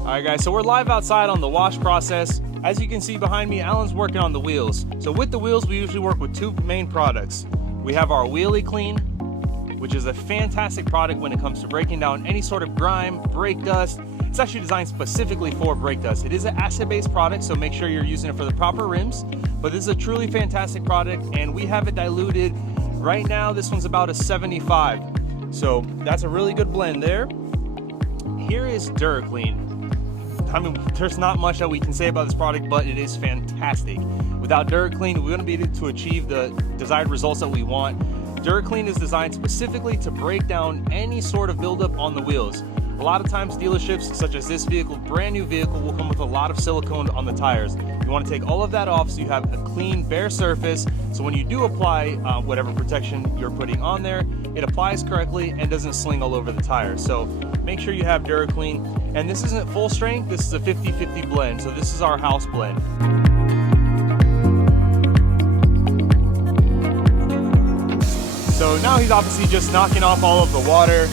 Alright guys, so we're live outside on the wash process. As you can see behind me, Alan's working on the wheels. So with the wheels, we usually work with two main products. We have our Wheelie Clean, which is a fantastic product when it comes to breaking down any sort of grime, brake dust. It's actually designed specifically for brake dust. It is an acid-based product, so make sure you're using it for the proper rims. But this is a truly fantastic product, and we have it diluted. Right now, this one's about a 75. So that's a really good blend there. Here is Dura Clean. I mean, there's not much that we can say about this product, but it is fantastic. Without Dura Clean, we wouldn't be able to achieve the desired results that we want. Dura Clean is designed specifically to break down any sort of buildup on the wheels. A lot of times dealerships, such as this vehicle, brand new vehicle, will come with a lot of silicone on the tires. You want to take all of that off so you have a clean, bare surface. So when you do apply whatever protection you're putting on there, it applies correctly and doesn't sling all over the tire. So make sure you have Dura Clean. And this isn't full strength, this is a 50-50 blend. So this is our house blend. So now he's obviously just knocking off all of the water.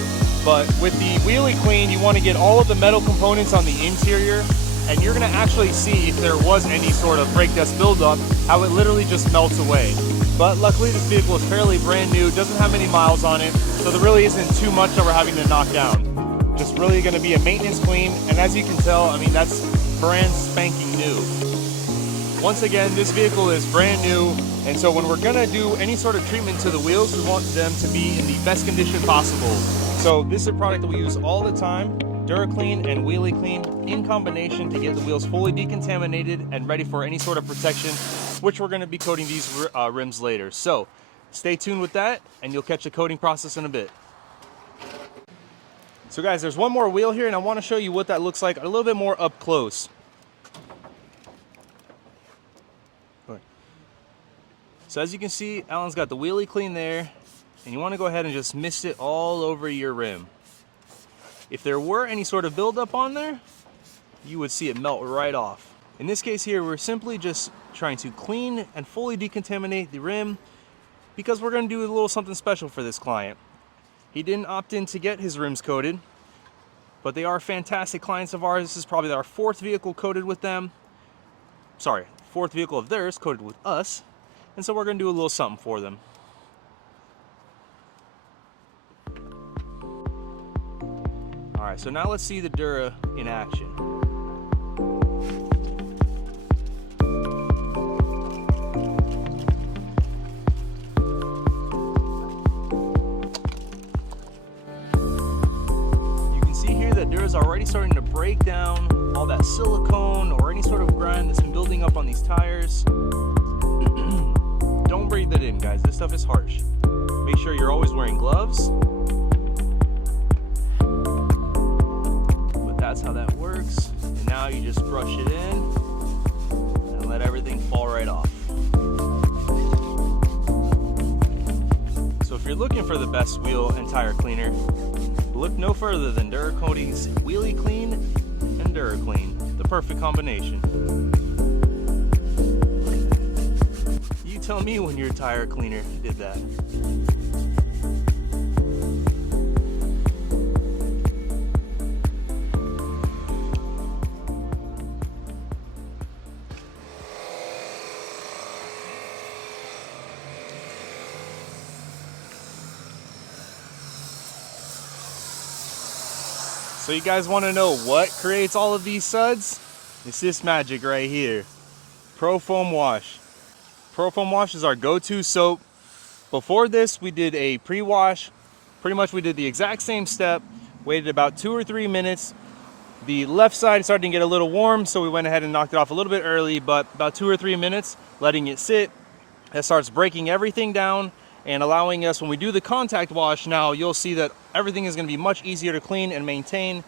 But with the Wheelie Clean, you want to get all of the metal components on the interior, and you're going to actually see if there was any sort of brake dust buildup, how it literally just melts away. But luckily this vehicle is fairly brand new, doesn't have many miles on it, so there really isn't too much that we're having to knock down. Just really going to be a maintenance clean, and as you can tell, I mean, that's brand spanking new. Once again, this vehicle is brand new, and so when we're going to do any sort of treatment to the wheels, we want them to be in the best condition possible. So this is a product that we use all the time, Dura Clean and Wheelie Clean in combination to get the wheels fully decontaminated and ready for any sort of protection, which we're going to be coating these rims later. So stay tuned with that, and you'll catch the coating process in a bit. So guys, there's one more wheel here, and I want to show you what that looks like a little bit more up close. So as you can see, Alan's got the Wheelie Clean there, and you want to go ahead and just mist it all over your rim. If there were any sort of buildup on there, you would see it melt right off. In this case here, we're simply just trying to clean and fully decontaminate the rim because we're going to do a little something special for this client. He didn't opt in to get his rims coated, but they are fantastic clients of ours. This is probably our fourth vehicle coated with them. Sorry, fourth vehicle of theirs coated with us. And so we're going to do a little something for them. Alright, so now let's see the Dura in action. You can see here that Dura's already starting to break down all that silicone or any sort of grime that's been building up on these tires. Don't breathe it in, guys. This stuff is harsh. Make sure you're always wearing gloves. But that's how that works. And now you just brush it in and let everything fall right off. So if you're looking for the best wheel and tire cleaner, look no further than Dura Coating's Wheelie Clean and Dura Clean, the perfect combination. Tell me when your tire cleaner did that. So you guys want to know what creates all of these suds? It's this magic right here. Pro Foam Wash. Pro Foam Wash is our go-to soap. Before this, we did a pre-wash. Pretty much we did the exact same step, waited about 2 or 3 minutes. The left side started to get a little warm, so we went ahead and knocked it off a little bit early, but about 2 or 3 minutes, letting it sit. That starts breaking everything down and allowing us, when we do the contact wash now, you'll see that everything is going to be much easier to clean and maintain.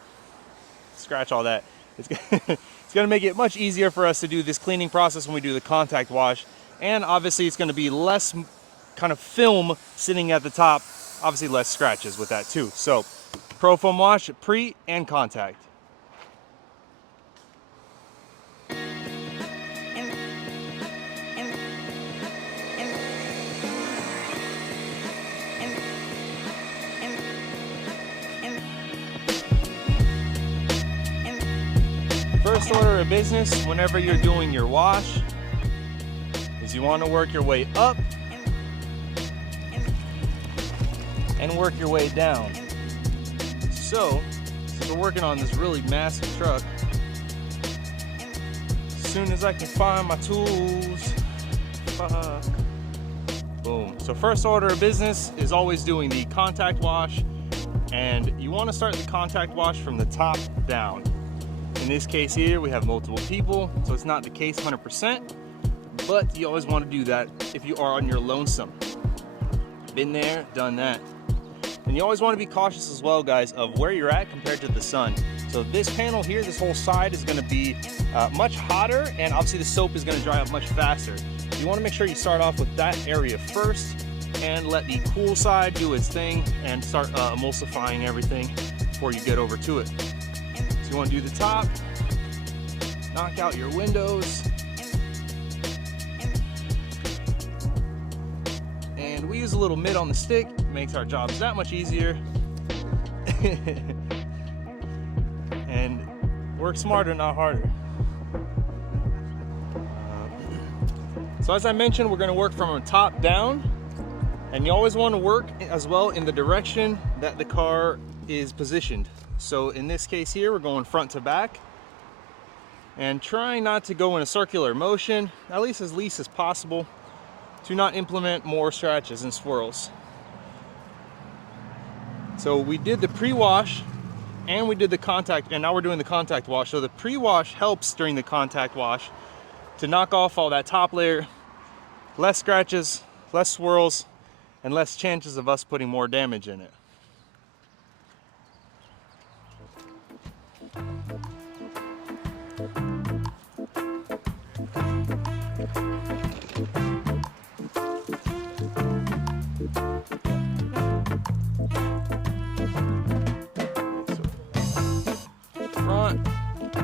Scratch all that. It's going to make it much easier for us to do this cleaning process when we do the contact wash. And obviously it's going to be less kind of film sitting at the top, obviously less scratches with that too. So Pro Foam Wash, pre and contact. first order of business whenever you're doing your wash is you want to work your way up and work your way down. So, since we're working on this really massive truck, as soon as I can find my tools, boom. So first order of business is always doing the contact wash, and you want to start the contact wash from the top down. In this case here, we have multiple people, so it's not the case 100%, but you always want to do that if you are on your lonesome. Been there, done that. And you always want to be cautious as well, guys, of where you're at compared to the sun. So this panel here, this whole side is going to be much hotter, and obviously the soap is going to dry up much faster. You want to make sure you start off with that area first and let the cool side do its thing and start emulsifying everything before you get over to it. So you want to do the top, knock out your windows, and we use a little mitt on the stick. Makes our jobs that much easier. And work smarter, not harder. So as I mentioned, we're going to work from a top down, and you always want to work as well in the direction that the car is positioned. So in this case here, we're going front to back and trying not to go in a circular motion, at least as possible, to not implement more scratches and swirls. So we did the pre-wash and we did the contact, and now we're doing the contact wash. So the pre-wash helps during the contact wash to knock off all that top layer, less scratches, less swirls, and less chances of us putting more damage in it. Front,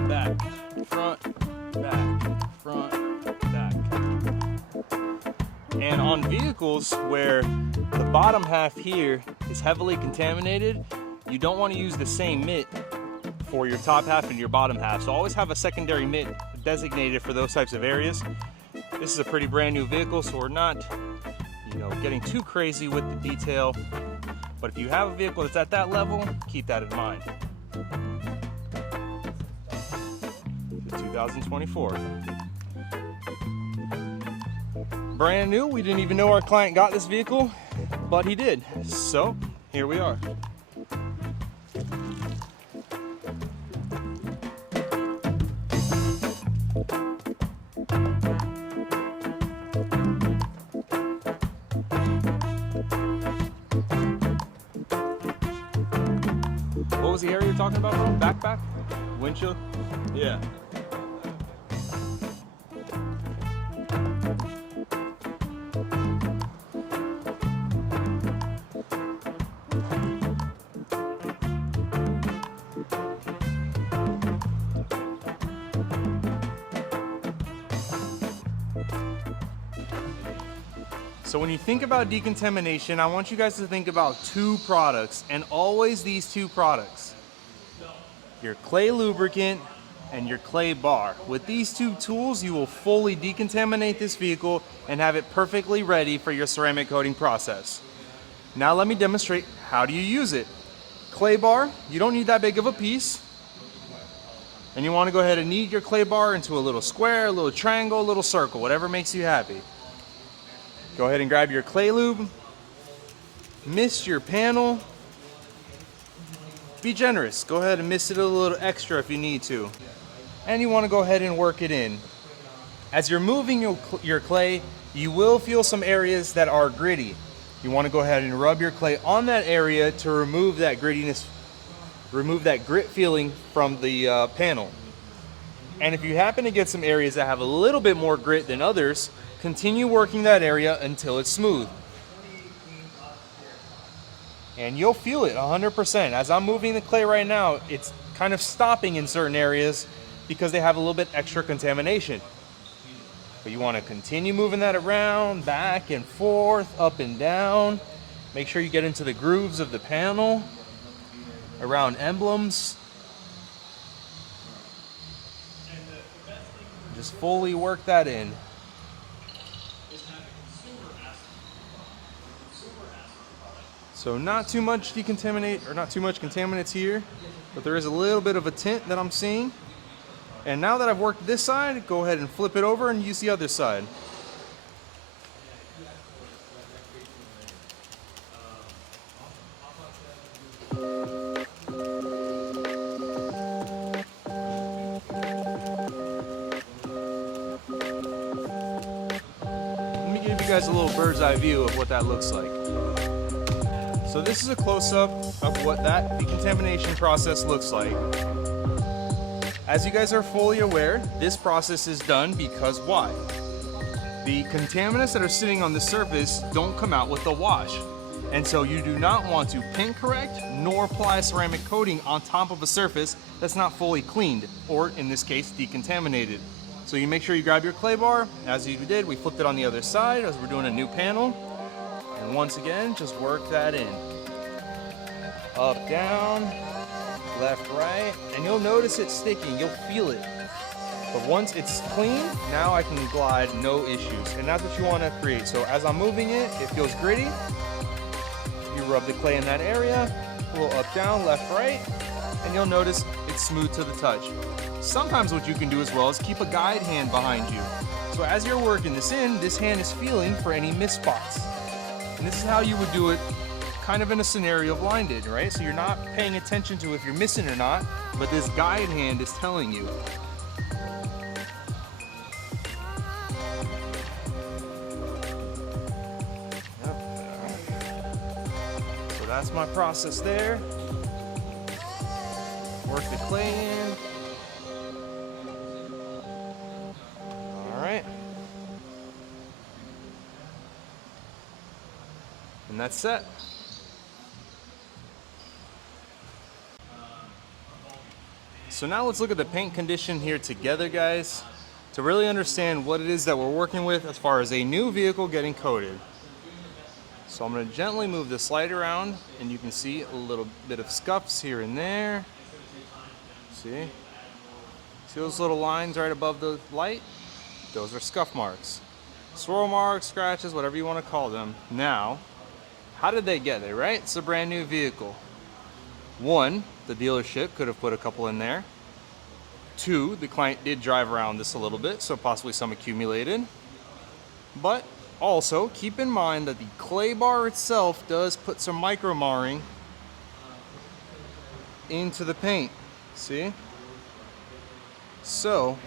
back, front, back, front, back. And on vehicles where the bottom half here is heavily contaminated, you don't want to use the same mitt for your top half and your bottom half. So always have a secondary mitt designated for those types of areas. This is a pretty brand new vehicle, so we're not, getting too crazy with the detail. But if you have a vehicle that's at that level, keep that in mind. 2024. Brand new. We didn't even know our client got this vehicle, but he did. So here we are. What was the area you're talking about, bro? Backpack? Windshield? Yeah. So when you think about decontamination, I want you guys to think about two products, and always these two products. Your clay lubricant and your clay bar. With these two tools, you will fully decontaminate this vehicle and have it perfectly ready for your ceramic coating process. Now let me demonstrate how do you use it. Clay bar, you don't need that big of a piece. And you want to go ahead and knead your clay bar into a little square, a little triangle, a little circle, whatever makes you happy. Go ahead and grab your clay lube, mist your panel. Be generous, go ahead and mist it a little extra if you need to. And you want to go ahead and work it in. As you're moving your clay, you will feel some areas that are gritty. You want to go ahead and rub your clay on that area to remove that grittiness, remove that grit feeling from the panel. And if you happen to get some areas that have a little bit more grit than others, continue working that area until it's smooth. And you'll feel it 100%. As I'm moving the clay right now, it's kind of stopping in certain areas because they have a little bit extra contamination. But you want to continue moving that around, back and forth, up and down. Make sure you get into the grooves of the panel, around emblems. Just fully work that in. So not too much decontaminate, or not too much contaminants here, but there is a little bit of a tint that I'm seeing. And now that I've worked this side, go ahead and flip it over and use the other side. Let me give you guys a little bird's eye view of what that looks like. So this is a close-up of what that decontamination process looks like. As you guys are fully aware, this process is done because why? The contaminants that are sitting on the surface don't come out with the wash. And so you do not want to paint correct nor apply a ceramic coating on top of a surface that's not fully cleaned, or in this case, decontaminated. So you make sure you grab your clay bar. As you did, we flipped it on the other side as we're doing a new panel. And once again, just work that in. Up, down, left, right, and you'll notice it sticking, you'll feel it. But once it's clean, now I can glide, no issues. And that's what you want to create. So as I'm moving it, it feels gritty. You rub the clay in that area, a little up, down, left, right, and you'll notice it's smooth to the touch. Sometimes what you can do as well is keep a guide hand behind you. So as you're working this in, this hand is feeling for any missed spots. And this is how you would do it kind of in a scenario of blinded, right? So you're not paying attention to if you're missing or not, but this guide hand is telling you. So that's my process there. Work the clay in. All right. And that's set. So now let's look at the paint condition here together, guys, to really understand what it is that we're working with as far as a new vehicle getting coated. So I'm going to gently move the slide around, and you can see a little bit of scuffs here and there. See those little lines right above the light? Those are scuff marks. Swirl marks, scratches, whatever you want to call them. Now, how did they get there, right? It's a brand new vehicle. One, the dealership could have put a couple in there. Two, the client did drive around this a little bit, so possibly some accumulated. But also, keep in mind that the clay bar itself does put some micro marring into the paint. See? So,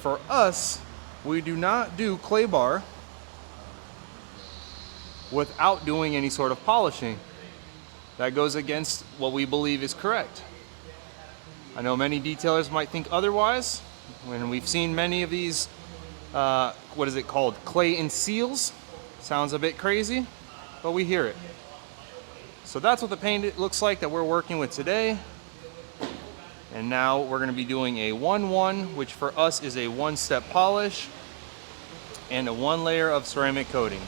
for us, we do not do clay bar without doing any sort of polishing. That goes against what we believe is correct. I know many detailers might think otherwise. When we've seen many of these, what is it called? Clay and seals. Sounds a bit crazy, but we hear it. So that's what the paint looks like that we're working with today. And now we're going to be doing a 1-1, which for us is a one-step polish and a one layer of ceramic coating.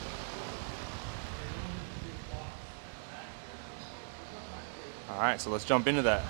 All right, so let's jump into that.